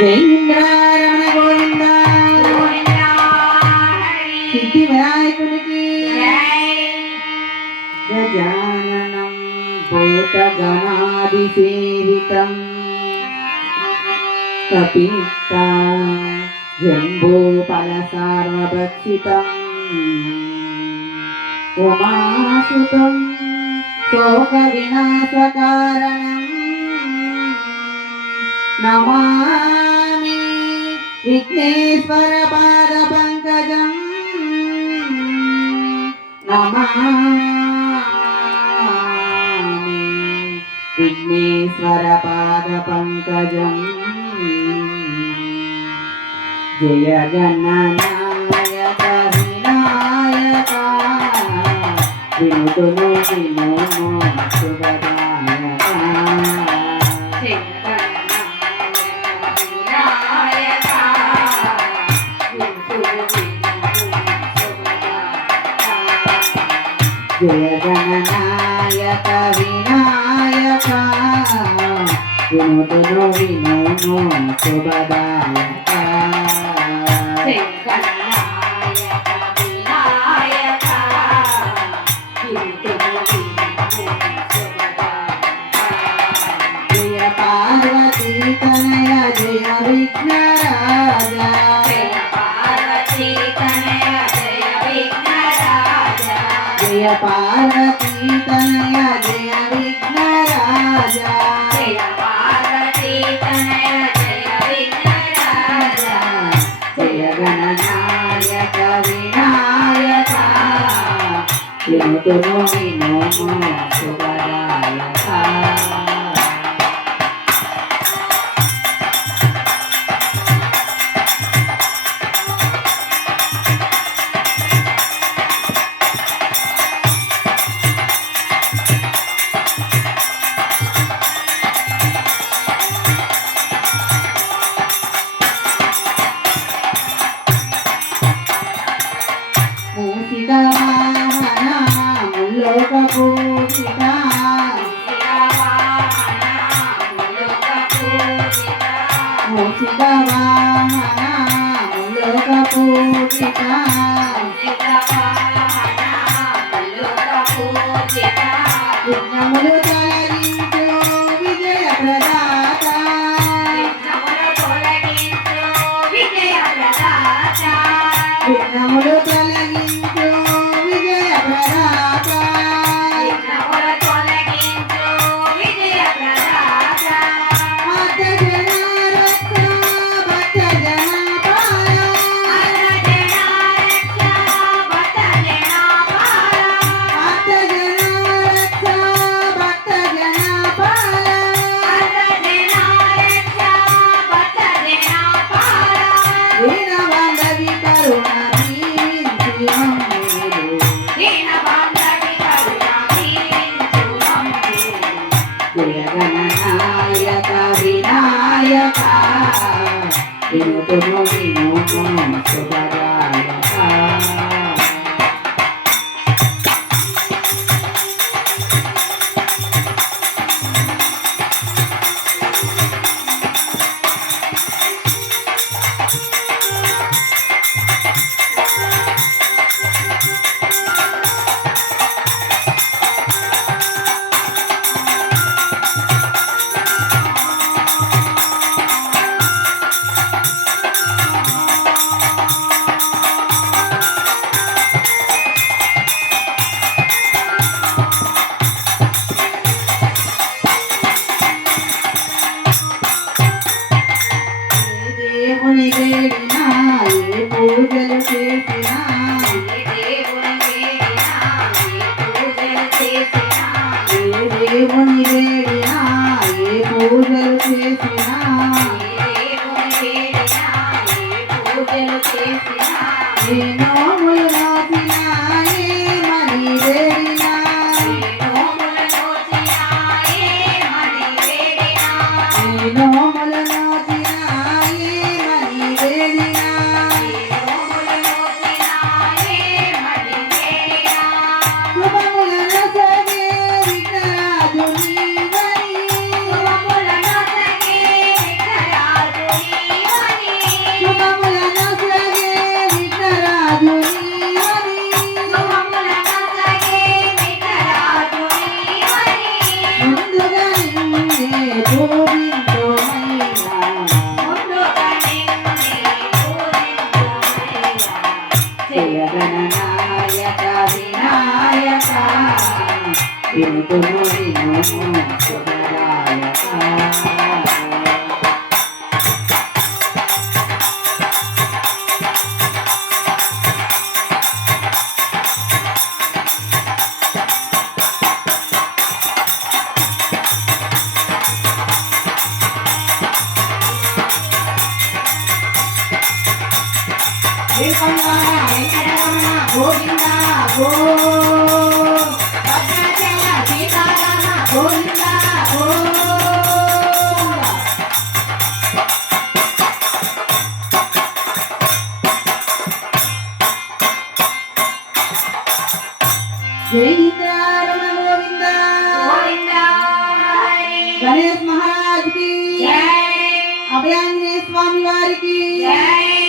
జై ఇంద్రారమణ గోవింద సిద్ధి వినాయకునికి గజాననం భూతగణాదిసేవితం కపిత్త జంబూఫలసార్వభక్షితం ఉమాసుతం శోక వినాశకారణం నమామి విఘ్నేశ్వర పాద పంకజం నమామి విఘ్నేశ్వర పాద పంకజం జయ గణనాయక వినాయక వినుతును వినుము శుభదాయక జయ గణనాయక వినాయక వినుతును వినుము శుభదాయక జయ గణనాయక వినాయక వినుతును వినుము శుభదాయక జయ పార్వతీ తనయ జయ విఘ్నరాజ జయ పార్వతీ తనయ జయ విఘ్నరాజ జయ పార్వతీ తనయ జయ విఘ్నరాజ జయ పార్వతీ తనయ జయ విఘ్నరాజ జయ గణనాయక వినాయక వినుతును వినుము శుభదాయక మూసిక వాహన ముల్లోక పూజిత మూసిక వాహన ముల్లోక పూజిత విఘ్నములు తొలగించు విజయ ప్రదాత విఘ్నములు తొలగించు విజయ ప్రదాత భక్త జన రక్ష భక్త జన పాల భక్త జన రక్ష భక్త జన పాల దీన బాంధవి కరుణ జయ గణనాయక వినాయక వినుతును వినుము శుభదాయక వినుతును వినుము శుభదాయక గోవింద గో భద్రాచల సీతారామ గోవింద గో జై ఇంద్రారమణ గోవింద గోవింద గణేష్ మహారాజ్ కి జై అభయాంజనేయ స్వామి వారికి జై